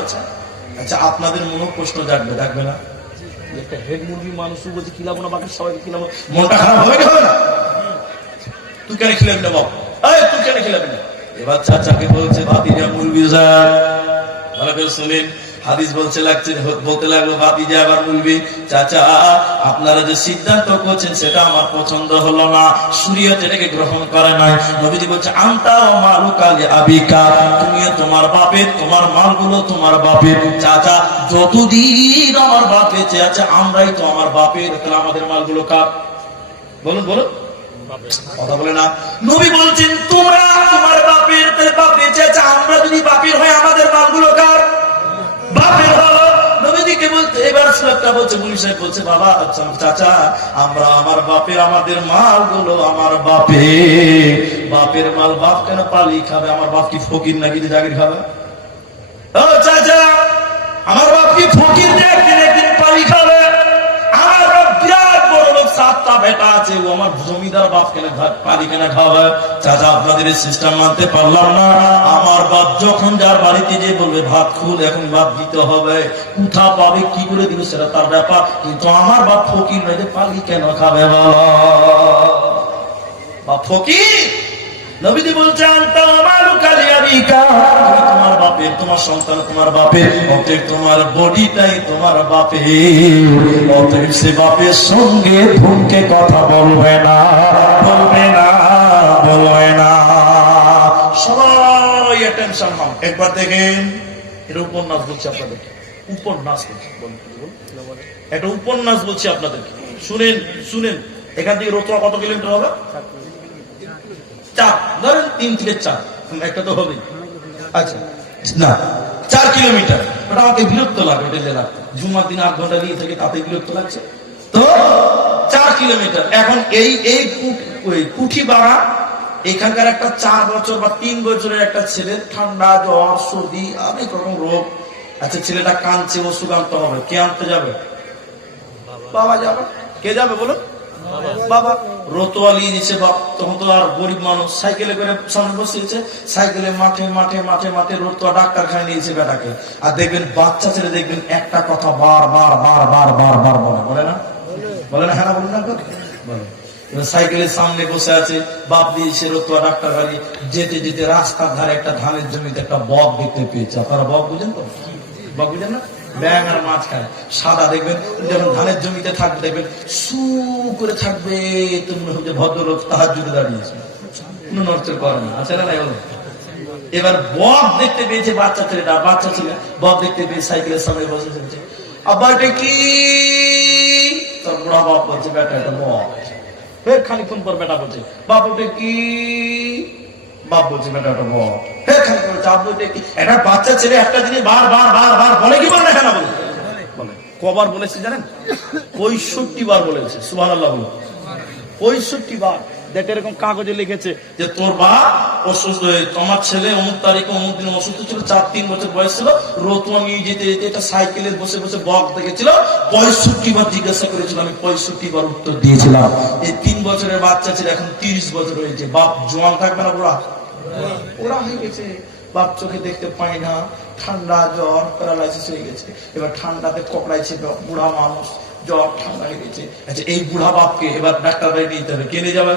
হয়েছে। আচ্ছা, আপনাদের মনে প্রশ্ন জাগবে, জাগবে না? একটা হেড মুরগি মানুষ বলছে খিলাবো না, বাকি সবাইকে খিলাবো, মনটা খারাপ হবে কি হবে না? তুই কেন খিলাবি না বাবা? তুই কেন খিলাবি না? এবার চাচাকে বলছে ভাতিজা মুরগি যা, ভালো করে শুনেন। হাদিস বলতে লাগলো ভাতিজা আবার মুরগি, চাচা আপনারা যে সিদ্ধান্ত করছেন সেটা আমার পছন্দ হলো না, শরীয়ত এটাকে গ্রহণ করে নাই। নবীজি বলছে আনতা ওয়া মালুকা লিআবিকা, তুমিও তোমার বাপের, তোমার মালগুলো তোমার বাপের। চাচা যতদিন আমার বাপ বেঁচে আছে আমরাই তো আমার বাপের, তাহলে আমাদের মালগুলো কার? বলুন বলুন, কথা বলে না। নবী বলছেন তোমরা তোমার বাপের, তাহলে বাপ বেঁচে আছে, আমরা যদি বাপের হয় আমাদের মালগুলো কার? বাপের হলো। নবীজিকে বলতে এবার সুরাতটা বলছে, মুনি সাহেব বলছে বাবা আচ্ছা চাচা আমরা আমার বাপের, আমাদের মালগুলো আমার বাপের। বাপের মাল বাপ কেন পালি খাবে? আমার বাপ কি ফকির নাকি যে জাগির খাবে? ও চাচা আমার বাপ কি ফকির যে একদিন একদিন পালি খাবে? আমার বাপ বিরাট বড় লোক, 7টা বেটা আছে, ও আমার জমিদার বাপ কেন পালি কেন খাবে? চাচা আপনাদের এই সিস্টেম মানতে পারলাম না। আমার বাপ যখন যার বাড়িতে যে বলবে ভাত খুল, এখন ভাত দিতে হবে, কোথা পাবে কি করে দিবে সেটা তার ব্যাপার, কিন্তু আমার বাপ ফকির নয় যে পালি কেন খাবে? বাপ ফকির। নবীজি বলছেন তোমার বাপের, তোমার সন্তান তোমার বাপের, অতএব তোমার বডিটাই তোমার বাপের, অতএব সে বাপের সঙ্গে ধুমকে কথা বলবে না, বলবে না, বলবে না। সবাই অ্যাটেনশন নাও, একবার দেখেন। এটা উপন্যাস বলছি আপনাদেরকে, উপন্যাস বলছি, একটা উপন্যাস বলছি আপনাদেরকে, শুনেন শুনেন। এখান থেকে রোতোয়া কত কিলোমিটার হবে? 4, ধরেন 3 থেকে 4, একটা তো হবেই। আচ্ছা না 4 কিলোমিটার, ওটা আমাকে বিরক্ত লাগে, ওটা লাগতো জুমার দিন 8 ঘন্টা দিয়ে থেকে, তাতে বিরক্ত লাগছে তো। 4 কিলোমিটার। এখন এই কুঠিবাড়া এখানকার একটা 4 বছর বা 3 বছরের একটা ছেলে, ঠান্ডা জ্বর সর্দি অনেক রকম রোগ। আচ্ছা ছেলেটা কাঁদছে, ওষুধ আনতে হবে, কে আনতে যাবে? বাবা যাবে। কে যাবে বলো? বাবা। রোতোয়া নিয়ে নিচ্ছে বাপ, তখন তো আর গরিব মানুষ, সাইকেলে করে সামনে বসিয়েছে, সাইকেলে মাঠে মাঠে মাঠে মাঠে রোতোয়া ডাক্তারখানায় নিয়েছে বেটাকে। আর দেখবেন বাচ্চা ছেলে দেখবেন একটা কথা বার বার বার বার বার বার বলে না, বলে না? হ্যাঁ না বলুন না, বলে। সাইকেলের সামনে বসে আছে, বাপ দিয়েছে রোতোয়া ডাক্তার গাড়ি, যেতে যেতে রাস্তার ধারে একটা ধানের জমিতে একটা বক দেখতে পেয়েছে। আপনারা বক বুঝেন তো? বক বুঝেন না? ব্যাং আর মাছ খায়, সাদা, দেখবেন যখন ধানের জমিতে থাকবে দেখবেন সু করে থাকবে, তুমি ভদ্রলোক তাহাজ্জুদে দাঁড়িয়েছে, কোনো নড়চড় করে না। আচ্ছা না? এবার বক দেখতে পেয়েছে বাচ্চা ছেলেটা, বাচ্চা ছেলে বক দেখতে পেয়ে সাইকেলের সামনে বসে চলছে। আব্বা এটা কি? তোর বুড়া বাপ বলছে বেটা এটা বক। ফের খানিক্ষণ পর বেটা বলছে বাপ ওটা কি? বাপ বলছে বেটা ওটা বক। ফের খানিক্ষণ কি? একটা বাচ্চা ছেলে একটা জিনিস বার বার বার বার বলে কি বলে না? কেন বলে? বলে। কবার বলেছে জানেন? 65 বার বলেছে। সুবহানাল্লাহ বলে 65 বার। দেখে এরকম কাগজে লিখেছে যে তোর বাপ অসুস্থ, তোমার ছেলে অমুক তারিখে অমুক দিন অসুস্থ ছিল, 4-3 বছর বয়স ছিল, রোতোয়া নিয়ে যেতে যেতে এটা সাইকেলে বসে বসে বক দেখেছিল, 65 বার জিজ্ঞাসা করেছিল, আমি 65 বার উত্তর দিয়েছিলাম। এই 3 বছরের বাচ্চা ছিল, এখন 30 বছর হয়েছে। বাপ জোয়ান থাকবে না বুড়া? ওরা হয়ে গেছে। বাপ চোখে দেখতে পায় না, ঠান্ডা জ্বর প্যারালাইসিস হয়ে গেছে। এবার ঠান্ডাতে কপড়াইছে, বুড়া মানুষ, জ্বর ঠান্ডা হয়ে গেছে। আচ্ছা এই বুড়া বাপকে এবার ডাক্তার বাড়ি নিয়ে যেতে হবে, কে নিয়ে যাবে?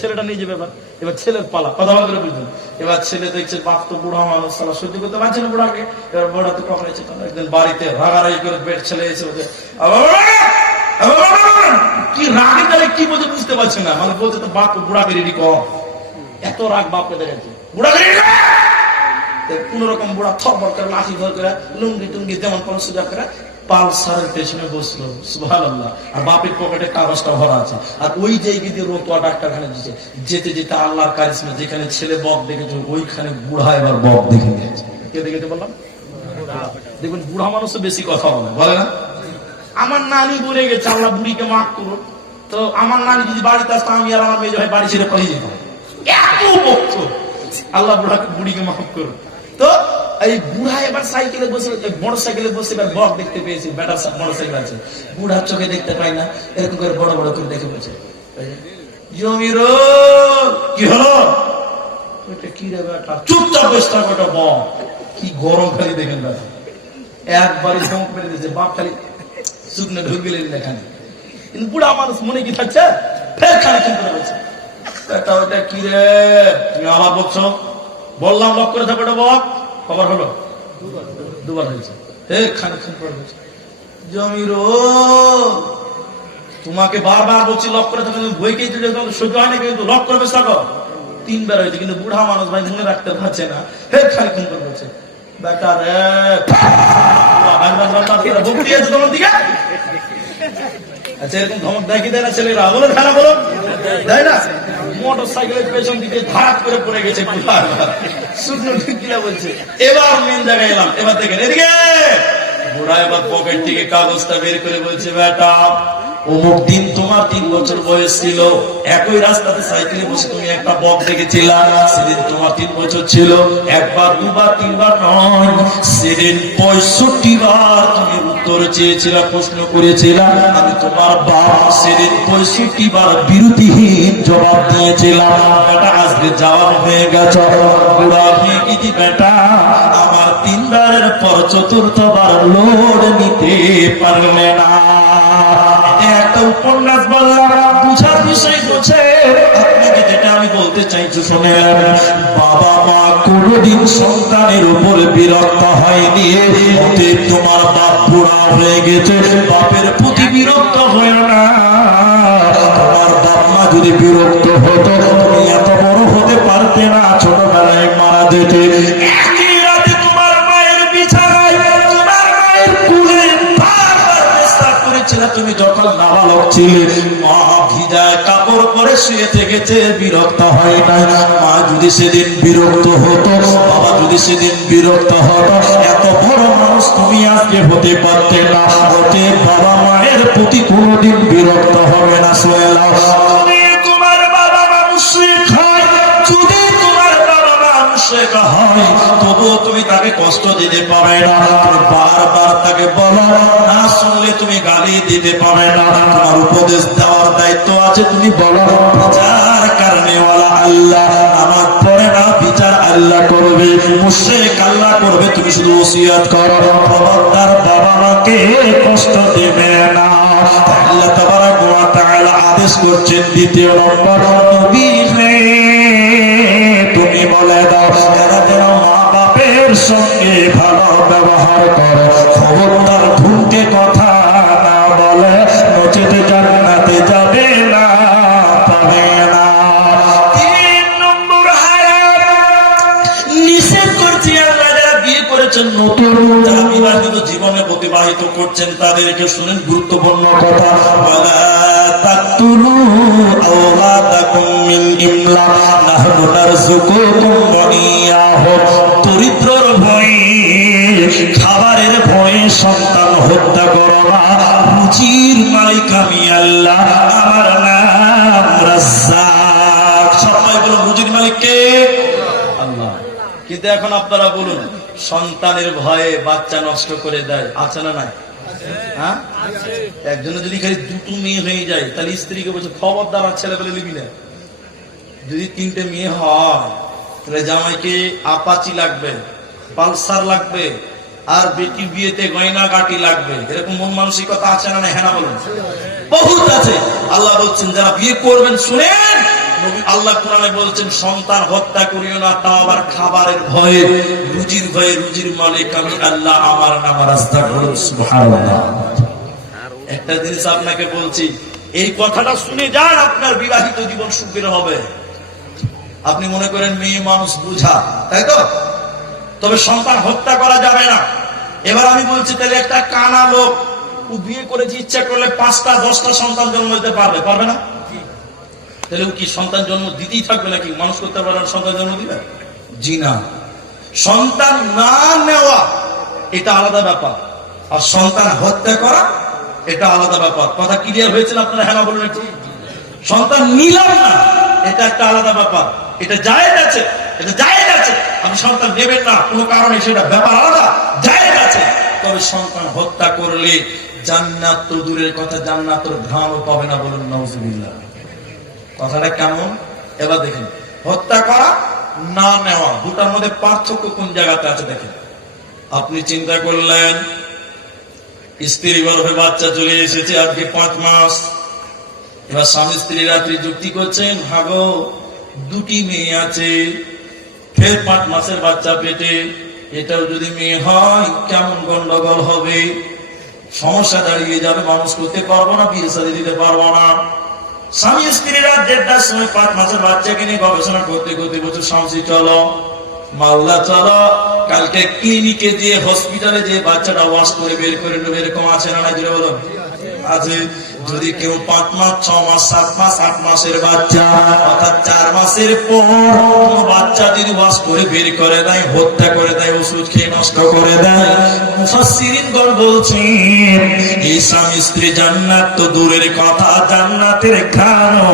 ছেলেটা নিয়ে যাবে। এবার ছেলের পালা, কথা বলতে বুঝলেন? এবার ছেলে দেখছে বাপ তো বুড়া মানুষ, সালা সহ্য করতে পারছে না বুড়াকে। এবার বুড়াতে কপড়াইছে, একদিন বাড়িতে রাগারাগি করে বেড ছেলে এসে বলছে কি রাগে তাহলে কি বলছে বুঝতে পারছে না, মানে বলছে তো বাপ বুড়াকে রেডি কর। এত রাগ বাপকে দেখেছে, বুড়াকে রেডি কর। কোন রকম বুড়া থপর করে লাঠি ধর করে লুঙ্গি টুঙ্গি যেমন কোন সোজা করে পালসারের পেছনে বসলো। সুবহানাল্লাহ। আর বাপের পকেটে কাগজটা ভরা আছে। আর ওই জায়গায় দিয়ে রোতোয়া ডাক্তারখানে দিচ্ছে। যেতে যেতে আল্লাহর কারিশমা, যেখানে ছেলে বক দেখেছে ওইখানে বুড়া এবার বক দেখে নিয়েছে। কে দেখেছে বললাম? দেখবেন বুড়া মানুষ বেশি কথা বলে না? আমার নানি বলে গেছে আল্লাহ বুড়িকে মাফ করুন, তো আমার নানি যদি বাড়িতে আসতো আমি আর আমার মেয়ে ভাই বাড়ি ছেড়ে পালিয়ে যেতাম। এত বকত, আল্লাহ বুড়িকে মাফ করুন। তো এই বুড়া এবার সাইকেলে বসে, মোটর সাইকেলে বসে এবার বক দেখতে পেয়েছে, বেটার মোটর সাইকেল আছে, বুড়ার চোখে দেখতে পায় না, এরকম করে বড় বড় করে দেখে বলছে জমির কি হলো? কি রে বেটা? চুপচাপ বসে থাকো, ওটা বক। কি গরম খালি দেখেন না, একবারই চমক মেরে দিয়েছে, বাপ খালি শুকনো ঢুক গেলেন এখানে। কিন্তু বুড়া মানুষ মনে কি থাকছে, ফের খালি চিন্তা করছে, এটা ওইটা কি রে তুমি আবার বলছো, বললাম লক করে থাকো, এটা বক খবর হলো দুবার হয়েছে, খানি খান করে বলছে জমির তোমাকে বারবার বলছি লক করে থাকো, বইকেই সহ্য হয় না, কিন্তু লক করে বেশ থাকো, 3 বার হয়েছে, কিন্তু বুড়া মানুষ ভাই মনে রাখতে পারছে না, খালি খুন করে বলছে বেটা রে তোমার দিকে। আচ্ছা এরকম ধমক দেয় কি দেয় না ছেলেরা, বলো খানা বলো দেয় না, মোটর সাইকেলের পেছন দিকে ধারাত করে পড়ে গেছে, শুকনো ঢুকিলা বলছে এবার মেন জায়গায় এলাম, এবার দেখেন এদিকে। বুড়া এবার পকেট থেকে কাগজটা বের করে বলছে বেটা অমুক দিন তোমার 3 বছর বয়স ছিল, একই রাস্তাতে সাইকেলে বসে তুমি একটা বক দেখেছিলা, সেদিন তোমার 3 বছর ছিল, একবার দুবার 3 বার নয়, সেদিন 65 বার তুমি উত্তর চেয়েছিলা, প্রশ্ন করেছিলা, আমি তোমার বাপ সেদিন 65 বার বিরতিহীন জবাব দিয়েছিলাম, বেটা আজকে জবাব হয়ে গেছ, বুড়া হয়ে গেছি বেটা, আমার 3 বারের পর 4র্থ বার লোড নিতে পারলে না। একটা উপন্যাস বললাম, বুঝার বিষয় বলছে, আপনাকে যেটা আমি বলতে চাইছি শোনেন, বাবা মা কোনদিন সন্তানের উপর বিরক্ত হয়নি, অতএব তোমার বাপ বুড়া হয়ে গেছে, বাপের প্রতি বিরক্ত হয় না। তোমার বাপ মা যদি বিরক্ত হতো তুমি এত বড় হতে পারতে না, ছোটবেলায় মারা যেতে। একই রাতে তোমার মায়ের বিছানায়, তোমার মায়ের কোলে তুমি যখন নাবালক ছিলে, মা ভিজায় কাপড় পরে শুয়ে থেকেছে, বিরক্ত হয় না। মা যদি সেদিন বিরক্ত হতো, বাবা যদি সেদিন বিরক্ত হতো, এত বড় মানুষ তুমি আজকে হতে পারতে না। হতে বাবা মায়ের প্রতি কোনোদিন বিরক্ত হবে না। সোয়েলা তোমার বাবা মানুষ খায়, যদি তোমার বাবা মানুষ হয়, তবুও তুমি তাকে কষ্ট দিতে পারবে না, তুমি বারবার তাকে বলো, না শুনলে তুমি গালি দিতে পারবে না, তোমার উপদেশ দেওয়ার দায়িত্ব আছে, তুমি বলো বিচার কারণে আল্লাহ আমার পরে না, বিচার আল্লাহ করবে, মুশরিক আল্লাহ করবে, তুমি শুধু ওসিয়ত করো, খবরদার বাবা মাকে কষ্ট দেবে না। আল্লাহ তাবারক ওয়া তাআলা আদেশ করছেন, দ্বিতীয় নম্বর নবীকে তুমি বলে দাও যারা যেন মা বাপের সঙ্গে ভালো ব্যবহার করে, খবরদার ভুলকে কথা না বলে, নচেতে জান্নাতে যাবে না, পাবে না। 3 নম্বর নিষেধ করছি আল্লাহ, যারা বিয়ে করেছেন নতুন, যারা বিবাহিত জীবনে অতিবাহিত করছেন, তাদেরকে শুনেন গুরুত্বপূর্ণ কথা, ওয়ালা তাকতুলু আওলাদাকুম মিন ইমলাক নাহনু নারযুকুকুম ওয়া ইয়াহুম। দরিদ্রর ভয়ে, খাবারের ভয়ে সন্তান হত্যা করো না, রুজির মালিক আমি আল্লাহ, আমার নাম রাজ্জাক। সবাই বলো রুজির মালিক কে? আল্লাহ। কিন্তু এখন আপনারা বলুন, সন্তানের ভয়ে বাচ্চা নষ্ট করে দেয়, আছে না নাই? হ্যাঁ, একজনের যদি খালি 2টো মেয়ে হয়ে যায়, তাহলে স্ত্রীকে বলছে খবরদার আর ছেলে পেলে লিবি না। যদি 3টে মেয়ে হয়, তাহলে জামাইকে আপাচি লাগবে, পালসার লাগবে, আর বেটি বিয়েতে গয়না গাটি লাগবে। এরকম মন মানসিকতা আছে না? হ্যাঁ না বলুন, বহুত আছে। আল্লাহ বলছেন যারা বিয়ে করবেন শুনেন, আল্লাহ কোরআনে বলছেন সন্তান হত্যা করিও না, তাও আবার খাবারের ভয়ে, রুজির ভয়ে। রুজির মালিক আমি আল্লাহ, আমার নাম রাস্তাঘর। সুবহানাল্লাহ। একটা জিনিস আপনাকে বলছি, এই কথাটা শুনে যান, আপনার বিবাহিত জীবন সুখের হবে। আপনি মনে করেন মেয়ে মানুষ বুঝা, তাই তো? তবে সন্তান হত্যা করা যাবে না। এবার আমি বলছি, তাহলে একটা কানা লোক ও বিয়ে করেছে, ইচ্ছা করলে 5টা 10টা সন্তান জন্ম দিতে পারবে, পারবে না? তাহলে ও কি সন্তান জন্ম দিতেই থাকবে নাকি? মানুষ করতে পারে না, সন্তান জন্ম দিবে? জি না। সন্তান না নেওয়া এটা আলাদা ব্যাপার, আর সন্তান হত্যা করা এটা আলাদা ব্যাপার। কথা ক্লিয়ার হয়েছে আপনারা? হ্যাঁ বলুন একটু। সন্তান নিলাম না, এটা একটা আলাদা ব্যাপার, এটা জায়েজ আছে, এটা জায়েজ আছে। আপনি সন্তান নেবেন না কোনো কারণে, সেটা ব্যাপার আলাদা, জায়েজ আছে। তবে সন্তান হত্যা করলে জান্নাত তো দূরের কথা, জান্নাতের ঘ্রাণও পাবে না। বলুন নাউজুবিল্লাহ। কথাটা কেমন? এবার দেখেন, হত্যা করা না নেওয়া দুটার মধ্যে পার্থক্য কোন জায়গাতে আছে দেখেন। আপনি চিন্তা করলেন স্ত্রী গর্ভে বাচ্চা চলে এসেছে আজকে 5 মাস। এবার স্বামী স্ত্রী রাত্রি যুক্তি করছেন, ভাগো দুটি মেয়ে আছে, ফের 5 মাসের বাচ্চা পেটে, এটাও যদি মেয়ে হয় কেমন গন্ডগোল হবে, সমস্যা দাঁড়িয়ে যাবে, মানুষ করতে পারবো না, বিয়ে শাদী দিতে পারবো না। স্বামী স্ত্রীরা 1:30টার সময় 5 মাসের বাচ্চাকে নিয়ে গবেষণা করতে করতে বলছে, শামসি চলো মালদা চলো, কালকে ক্লিনিকে দিয়ে হসপিটালে যে বাচ্চাটা ওয়াশ করে বের করে নেবে, এরকম আছে না নাই বলো? আছে। যদি কেউ 5 মাস 6 মাস 7 মাস 8 মাসের বাচ্চা অর্থাৎ 4 মাসের পর কোন বাচ্চা যদি ওয়াশ করে বের করে দেয়, হত্যা করে দেয়, ওষুধ খেয়ে নষ্ট করে দেয়, মুফাসসিরিনগণ বলছেন এই স্বামী স্ত্রী জান্নাত তো দূরের কথা, জান্নাতের ঘ্রাণও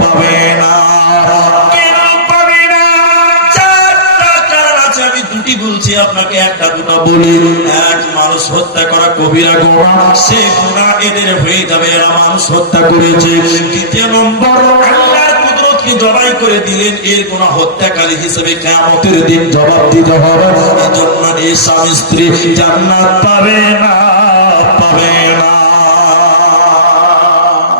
পাবে না। আমি দুটি বলছি আপনাকে, একটা দুটো বলি। এক, মানুষ হত্যা করা কবিরা গুনাহ, সে গুনাহ এদের হয়ে যাবে, এরা মানুষ হত্যা করেছে। দ্বিতীয় নম্বর, আল্লাহর কুদরতকে জবাই করে দিলেন, এর গুনাহ হত্যাকারী হিসেবে কিয়ামতের দিন জবাব দিতে হবে। এজন্য এই স্বামী স্ত্রী জান্নাত পাবে না, পাবে না।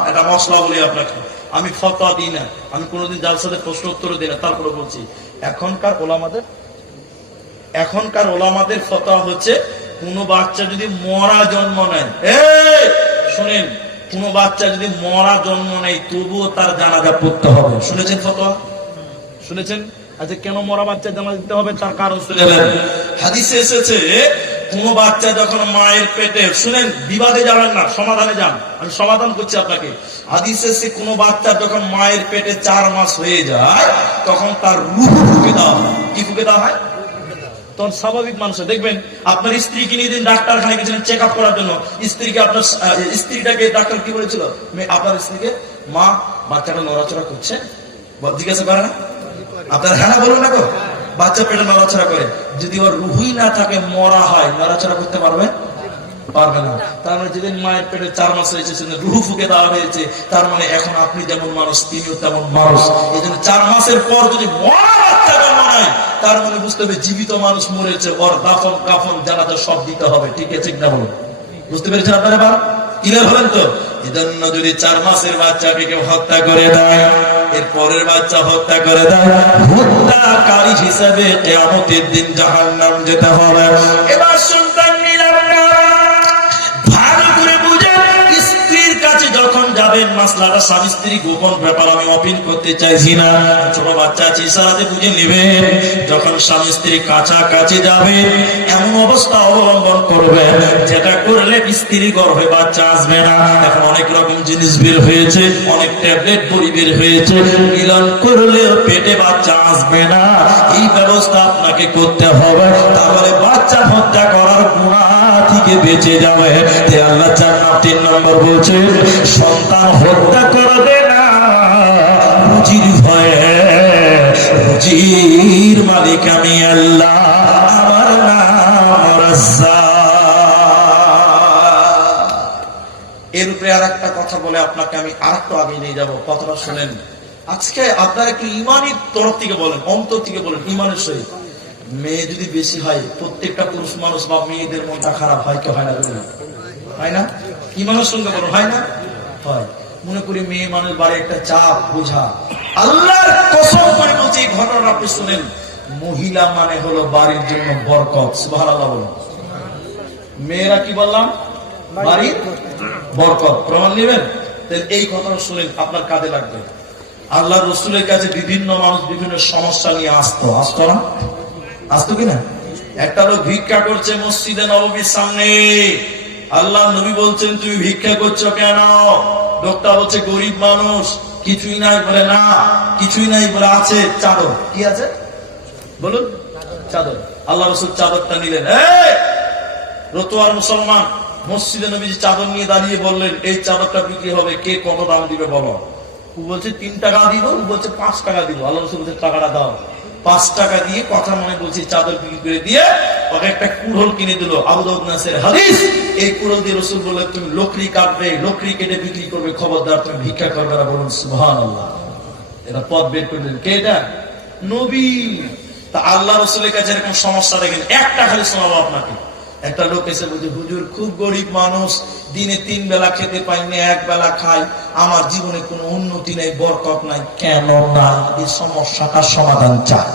এটা মশলা বলি আপনাকে, আমি ফতোয়া দিই না, আমি কোনোদিন জালসাতে প্রশ্ন উত্তর দিই না, তারপরে বলছি এখনকার ওলামাদের ফতোয়া হচ্ছে, কোন বাচ্চা যদি মরা জন্ম নেয়, শুনেন, কোন বাচ্চা যদি মরা জন্ম নেয় তবুও তার জানাজা পড়তে হবে। শুনেছেন ফতোয়া? শুনেছেন? আচ্ছা, কেন মরা বাচ্চা জানাজা দিতে হবে তার কারণ শুনেলেন। হাদিসে এসেছে, কোন বাচ্চা যখন মায়ের পেটে, শুনেন, বিবাদে যাবেন না, সমাধানে যান, আমি সমাধান করছি আপনাকে। হাদিসে এসে কোন বাচ্চা যখন মায়ের পেটে 4 মাস হয়ে যায় তখন তার রূহ ফুঁকে দেওয়া হয়। কি ফুঁকে দেওয়া হয়? তখন স্বাভাবিক মানুষ দেখবেন, আপনার স্ত্রীকে নিয়ে দিন ডাক্তারখানায় গেছিলেন চেক আপ করার জন্য, স্ত্রীটাকে ডাক্তার কি বলেছিল, আপনার স্ত্রীকে, মা বাচ্চাটা নড়াচড়া করছে, জিজ্ঞাসা করে না? আপনার হ্যাঁ না বলুন না গো, বাচ্চা পেটে নড়াচড়া করে, যদি ওর রুহুই না থাকে, মরা হয়, নড়াচড়া করতে পারবে? পারবে না। তার মানে যেদিন মায়ের পেটে 4 মাস হয়েছে সেদিন রুহু ফুঁকে দেওয়া হয়েছে, তার মানে এখন আপনি যেমন মানুষ তিনিও তেমন মানুষ। এই জন্য 4 মাসের পর যদি মরা বাচ্চা জন্ম নেয়, তার মানে বুঝতে হবে জীবিত মানুষ মরেছে, ওর দাফন কাফন জানাজা সব দিতে হবে। ঠিক আছে না বলুন? বুঝতে পেরেছেন আপনারা? এবার ক্লিয়ার হলেন তো? এজন্য যদি 4 মাসের বাচ্চাকে কেউ হত্যা করে দেয়, এর পরের বাচ্চা হত্যা করে দেয়, হত্যাকারী হিসাবে কিয়ামতের দিন জাহান্নাম যেতে হবে। এবার সন্তান নিলাম না, ভালো করে বুঝেন, স্ত্রীর কাছে যখন যাবেন, মাসলাটা স্বামী স্ত্রী গোপন ব্যাপার, আমি অপিল করতে চাইছি না, ছোট বাচ্চা আছে ইশারাতে বুঝে নেবেন। যখন স্বামী স্ত্রী কাছাকাছি যাবে, এমন অবস্থা অবলম্বন করবেন যেটা করলে স্ত্রী গর্ভে বাচ্চা আসবে না। এখন অনেক রকম জিনিস বের হয়েছে, অনেক ট্যাবলেট বড়ি বের হয়েছে, মিলন করলে পেটে বাচ্চা আসবে না, এই ব্যবস্থা আপনাকে করতে হবে, তাহলে বাচ্চা হত্যা করার গুনাহ থেকে বেঁচে যাবে। আল্লাহ 3 নম্বর বলছে, সন্তান হত্যা করবে না রুজির ভয়ে, রুজির মালিক আমি আল্লাহ, আমার নাম রাজ্জাক। এর উপরে আর একটা কথা বলে আপনাকে আমি আর একটু আগে নিয়ে যাবো, কথাটা শুনেন। আজকে আপনারা কি ইমানের তরফ থেকে বলেন, অন্তর থেকে বলেন, ইমানের সহিত, মেয়ে যদি বেশি হয়, প্রত্যেকটা পুরুষ মানুষ বা মেয়েদের মনটা খারাপ হয় কি হয় না? হয় না? ইমানের সঙ্গে বলুন, হয় না? হয়। মনে করি মেয়ে মানুষ বাড়ি একটা চাপ বোঝা, আল্লাহর কসম করে বলছি, এই ঘটনা আপনি শুনেন, মহিলা মানে হলো বাড়ির জন্য বরকত। সুবহানাল্লাহ বলুন। মেয়েরা কি বললাম? বাড়ির বরকত। প্রমাণ নেবেন? এই কথাটা শুনেন, আপনার কাজে লাগবে। আল্লাহ রসুলের কাছে বিভিন্ন মানুষ বিভিন্ন সমস্যা নিয়ে আসতো না? আসতো কিনা? একটা লোক ভিক্ষা করছে মসজিদে নববীর সামনে, আল্লাহ নবী বলছেন, তুমি ভিক্ষা করছো কেন? লোকটা বলছে, গরিব মানুষ, কিছুই নাই। বলে না, কিছুই নাই, বলে আছে চাদর। কি আছে বলুন? চাদর। আল্লাহ রসুল চাদরটা নিলেন। রতুয়ার মুসলমান মসজিদে নবী চাদর নিয়ে দাঁড়িয়ে বললেন, এই চাদরটা বিক্রি হবে, কে কত দাম দিবে বলো? ও বলছে 3 টাকা দিব, ও বলছে 5 টাকা দিব। আল্লাহ রসুল বলছে, টাকাটা দাও। 5 টাকা দিয়ে, কথা মনে বলছি, চাদর বিক্রি করে দিয়ে ওকে একটা কুড়োল কিনে দিল। আবু দাউদ নাসের হাদিস। এই কুড়োল দিয়ে রসুল বললেন, তুমি লকড়ি কাটবে, লকড়ি কেটে বিক্রি করবে, খবরদার তুমি ভিক্ষা করবে না। বলুন সুবহানাল্লাহ। এটা পথ বের করে দিলেন। কে এটা? নবী। তা আল্লাহ রসুলের কাছে এরকম সমস্যা দেখেন, একটা খালি শোনাবো আপনাকে। একটা লোক এসে বলছে, হুজুর খুব গরিব মানুষ, দিনে 3 বেলা খেতে পাইনি, 1 বেলা খাই, আমার জীবনে কোনো উন্নতি নেই, বরকত নাই, কেন নাই? এই সমস্যাটার সমাধান চাই।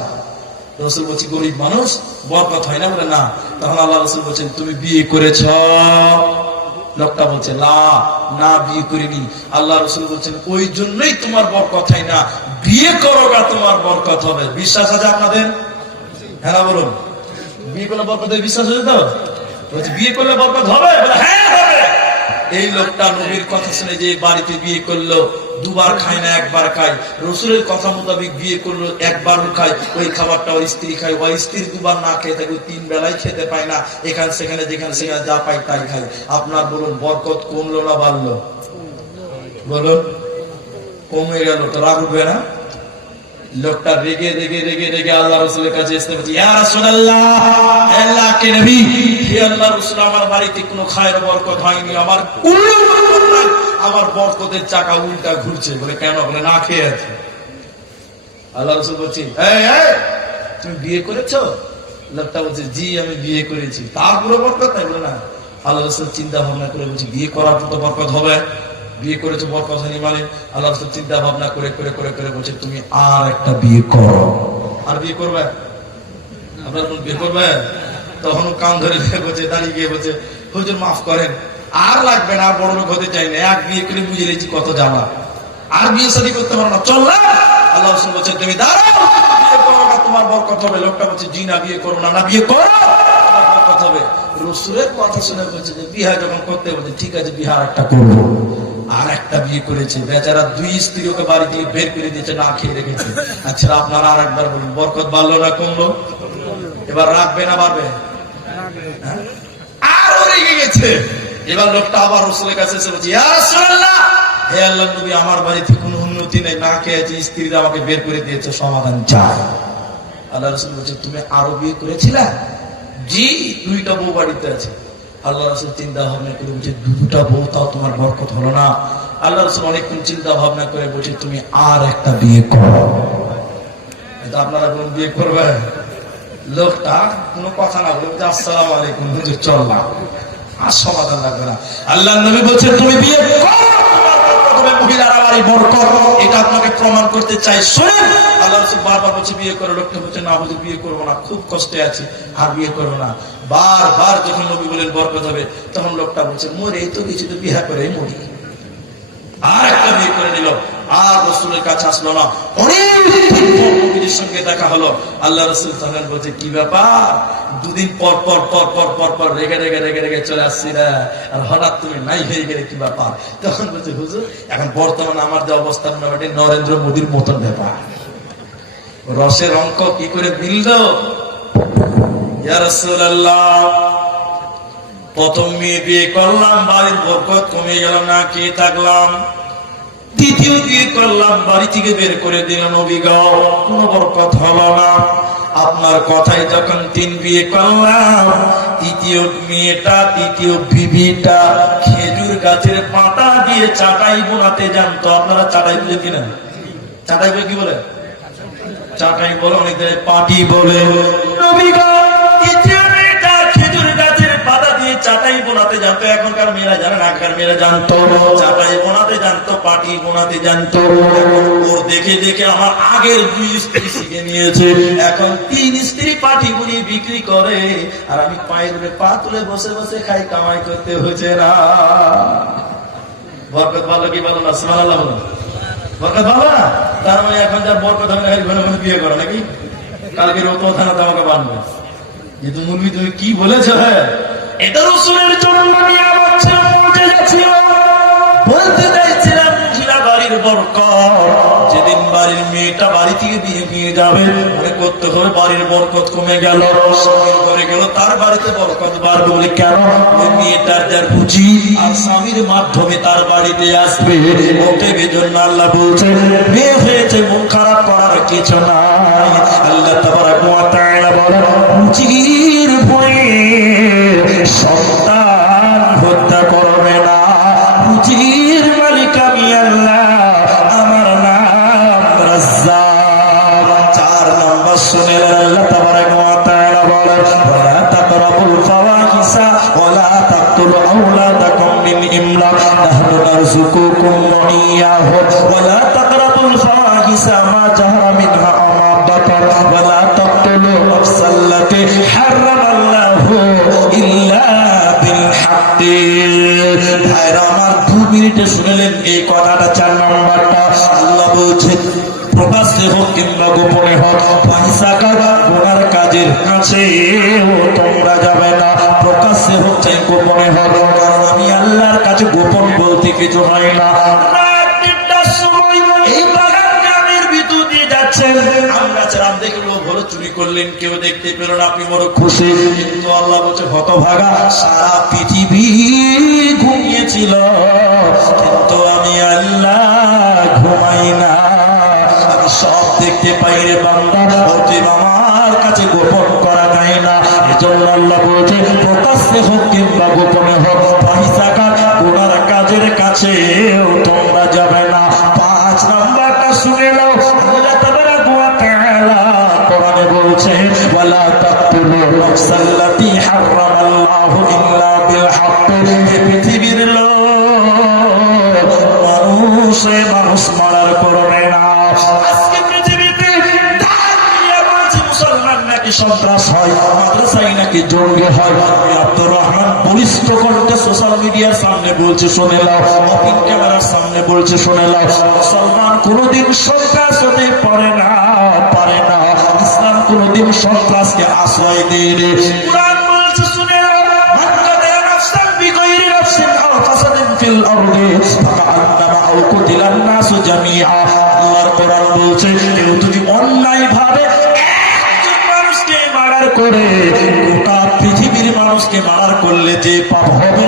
রসুল বলছি গরিব মানুষ বরকত হয় না, বলে না। তখন আল্লাহ রসুল বলছেন, তুমি বিয়ে করেছ? লোকটা বলছে না বিয়ে করিনি। আল্লাহ রসুল বলছেন, ওই জন্যই তোমার বরকত হয় না, বিয়ে করো না, তোমার বরকত হবে। বিশ্বাস আছে আপনাদের? হ্যাঁ বলুন, বিয়ে করলে বরকত হবে, বিশ্বাস আছে তো? বলছে বিয়ে করলে বরকত হবে? বলে হ্যাঁ হবে। এই লোকটা নবীর কথা শুনে যে বাড়িতে বিয়ে করলো, 2 বার খায় না, 1 বার খায়। রসুলের কথা মোতাবেক বিয়ে করলো, 1 বার খায়, ওই খাবারটা ওই স্ত্রী খায়, ওই স্ত্রী 2 বার না খেয়ে থাকে, 3 বেলায় খেতে পায় না, এখানে সেখানে যেখানে সেখানে যা পাই তাই খায়। আপনার বলুন বরকত কমলো না বাড়লো? বলুন কমে গেল তো রাগ উঠবে না? লোকটা রেগে রেগে রেগে রেগে আল্লাহ রসুলের কাছে এসে বলছে, ইয়া রাসূলুল্লাহ, আল্লাহর নবী, হে আল্লাহর রাসূল, আমার বাড়িতে কোনো খায়ের বরকত হয়নি, আমার কোনো বরকত নাই, আমার বরকতের চাকা উল্টা ঘুরছে। বলে কেন? বলে না খেয়ে আছে। আল্লাহ রসুল বলছে, এই তুমি বিয়ে করেছো? লোকটা বলছে, জি আমি বিয়ে করেছি। তারপরে বরকত নাই? বলে না। আল্লাহ রসুল চিন্তা ভাবনা করে বলছে, বিয়ে করার তো বরকত হবে, বিয়ে করেছো বরকত হয়নি মানে? আল্লাহ রসুল চিন্তা ভাবনা করে করে করে করে বলছে, তুমি আর একটা বিয়ে করো। আর বিয়ে করবে? আপনার বিয়ে করবে? তখন কান ধরে বলছে, দাঁড়িয়ে গিয়ে বলছে, হুজুর মাফ করেন, আর লাগবে না, আর বড় লোক হতে চাই না, 1 বিয়ে করে বুঝে নিয়েছি কত জ্বালা, আর বিয়ে শাদী করতে পারো না, চল না। আল্লাহ রসুল বলছে, তুমি দাঁড়াও, বিয়ে করো না, তোমার বরকত হবে। লোকটা বলছে, জি না বিয়ে করো না। না বিয়ে করো, তোমার বরকত হবে। রসুলের কথা শুনে বলছে যে বিয়ে যখন করতে বলছে, ঠিক আছে বিয়ে আর একটা করবো। আর একটা বিয়ে করেছে, বেচারা 2 স্ত্রী ওকে বাড়ি থেকে বের করে দিয়েছে, না খেয়ে রেখেছে। আচ্ছা আপনারা আর একবার বলুন, বরকত বাড়লো না কমলো? এবার রাখবে না বাড়বে? আরো রেগে গেছে। এবার লোকটা আবার রসুলের কাছে এসে বলছে, ইয়া রাসূলুল্লাহ, হে আল্লাহর নবী, আমার বাড়িতে কোনো উন্নতি নেই, না খেয়েছি, স্ত্রীরা আমাকে বের করে দিয়েছে, সমাধান চাই। আল্লাহ রসুল বলছে, তুমি আরো বিয়ে করেছিলে? জি, 2টা বউ বাড়িতে আছে। আল্লাহ রসুল চিন্তা ভাবনা করে বলছে, 2টা বউ, তাও তোমার বরকত হলো না? আল্লাহ রসুল অনেকক্ষণ চিন্তা ভাবনা করে বলছে, তুমি আর একটা বিয়ে করো। আপনারা কোন বিয়ে করবে? লোকটা কোনো কথা না বলে বলছে, আসসালামু আলাইকুম হুজুর, চললাম, আর সমাধান লাগবে না। আল্লাহ নবী বলছে, তুমি বিয়ে করো, মহিলার আমার এই বরকত, এটা আপনাকে প্রমাণ করতে চাই, শুনেন। আল্লাহ রাসূল বারবার বলছে বিয়ে করো। লোকটা বলছে, না হুজুর বিয়ে করবো না, খুব কষ্টে আছি, আর বিয়ে করবো না। বারবার যখন নবী বলেন বরকত হবে, তখন লোকটা বলছে, মরে তো কিছু, তো বিয়ে করে মরি। আর একটা বিয়ে করে নিল, আর রসুলের কাছে আসলো না। অনেক সঙ্গে দেখা হলো। আল্লাহ রসুল তখন বলছে, কি ব্যাপার, 2 দিন পর পর পর পর পর পর রেগে রেগে রেগে রেগে চলে আসছি না, আর হঠাৎ তুমি নাই হয়ে গেলে কি ব্যাপার? তখন বলছে, হুজুর এখন বর্তমানে আমার যে অবস্থা, নরেন্দ্র মোদীর মতন ব্যাপার, রসের অঙ্ক কি করে মিলল? ইয়া রাসূলুল্লাহ, প্রথম মেয়ে বিয়ে করলাম, বাড়ির বরকত কমে গেল, না খেয়ে থাকলাম। দ্বিতীয় বিয়ে করলাম, বাড়ি থেকে বের করে দিল, নবী গো, কোনো বরকত হলো না। আপনার কথাই যখন 3 বিয়ে করলাম, তৃতীয় মেয়েটা, তৃতীয় বিবিটা খেজুর গাছের পাতা দিয়ে চাটাই বোনাতে জানতো। আপনারা চাটাই বুঝে কিনা? চাটাই বলে কি বলে? চাটাই বলে, অনেক জায়গায় পাটি বলে। নবী গো, তৃতীয় মেয়েটা খেজুর গাছের পাতা দিয়ে চাটাই বোনাতে জানতো। এখনকার মেয়েরা জানে না, আগেকার মেয়েরা জানতো, চাটাই বোনাতে জানতো, পাটি বোনাতে জানতো। ওর দেখে দেখে আমার আগের 2 স্ত্রী শিখে নিয়েছে। এখন 3 স্ত্রী পাটি বুনিয়ে বিক্রি করে, আর আমি পায়ের উপরে পা তুলে বসে বসে খাই, কামাই করতে হয়েছে না। বরকত ভালো কি ভালো না? সুবহানাল্লাহ বলুন। বরকত ভালো না? তার মানে এখন যার বরকত হবে না, ঘন ঘন বিয়ে করে নাকি? কালকে রত থানা আমাকে বানবে, কিন্তু মুরবি তুমি কি বলেছ? হ্যাঁ, এটা রসুলের জন্য নিয়ামত ছিল, মুজিজা ছিল। বলতে চাইছিলাম মহিলা বাড়ির বরকত। যেদিন বাড়ির মেয়েটা বাড়ি থেকে বিয়ে নিয়ে যাবে, মনে করতে হবে বাড়ির বরকত কমে গেল, স্বামীর ঘরে গেল, তার বাড়িতে বরকত বাড়বে। বলে কেন? ওই মেয়েটার যার বুঝি আর স্বামীর মাধ্যমে তার বাড়িতে আসবে। ওকে জন্য আল্লাহ বলছে, মেয়ে হয়েছে, মন খারাপ করার কিছু নাই। আল্লাহ তাবারাক ওয়া তাআলা বলেন, বুঝির ভয়ে সন্তান হত্যা করবে না। বুঝির মালিক আমি আল্লাহ, আমার নাম রাজ্জাক। 4 নম্বর শুনে আল্লাহ তাকতুলু আওলাদাকুম মিন ইমলাক নাহনু নারযুকুকুম ওয়া ইয়্যাহুম ওয়া লা তাকরাবুল ফাহিশা মা জাহারা মিনহা ওয়া মা বাতান ওয়া লা তাকতুলু নাফসাল্লাতী হারামাল্লাহু ইল্লা বিল হাক্কি। ভাইরা আমার 2 মিনিটে শুনলেন এই কথাটা। 4 নম্বরটা আল্লাহ বলছেন প্রকাশ্যে হোক কিংবা গোপনে হোক ফাহিশাকার গুনার কাজের কাছে তোমরা যাবে না। প্রকাশ্যে হোক চাই গোপনে হোক, কারণ আমি আল্লাহর কাছে গোপন বলতে কিছু হয় না। রাত 3টার সময় এই বাগান গ্রামের ভিতর দিয়ে যাচ্ছেন, আম গাছের আম দেখে লোক হলো চুরি করলেন, কেউ দেখতে পেল না, আপনি বড় খুশি। কিন্তু আল্লাহ বলছে হতভাগা, সারা পৃথিবী ঘুমিয়েছিল কিন্তু আমি আল্লাহ ঘুমাই না, আমি সব দেখতে পাই রে বান্দা, অতএব আমার কাছে গোপন করা যায় না। এজন্য আল্লাহ বলছে প্রকাশ্যে হোক কিংবা গোপনে হোক ফাহিশাকার গুনার কাজের কাছে তোমরা যাবে না। 5 নম্বরটা শুনে নাও। আল্লাহ তাবারাক ওয়া তাআলা কোরআনে বলছে ওয়ালা তাকতুলু নাফসাল্লাতী হারামাল্লাহু ইল্লা বিল হক। এই পৃথিবীর লোক মানুষ মারার করবে না। আজকে পৃথিবীতে মুসলমান নাকি সন্ত্রাস হয়, মাদ্রাসায় নাকি জঙ্গি হয়। আব্দুর রহমান বলিষ্ঠ কণ্ঠে সোশ্যাল মিডিয়ার সামনে বলছে শুনে নাও, ওপেন ক্যামেরার সামনে বলছে শুনে নাও, মুসলমান কোনোদিন সন্ত্রাস হতে পারে না। ইসলাম কোনোদিন সন্ত্রাসকে আশ্রয় দেয় না। কুরআন বলছে শুনে নাও, মান কাতালা নাফসান বিগাইরি নাফসিন আও ফাসাদিন ফিল আরদি ফাকান্নামা আও কুতিলান নাসু জামিআ। আল্লাহর কোরআন বলছে কেউ যদি অন্যায় ভাবে একজন মানুষকে মার্ডার করে গোটা পৃথিবীর মানুষকে মার্ডার করলে যে পাপ হবে